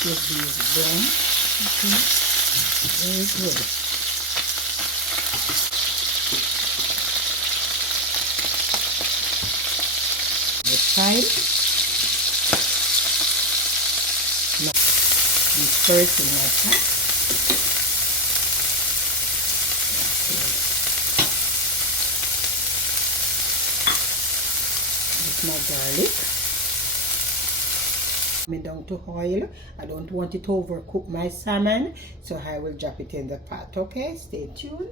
Get these done. Okay. Very good. The side. Now, these first in my pot. With my garlic. Me down to oil. I don't want it to overcook my salmon, so I will drop it in the pot. Okay, stay tuned.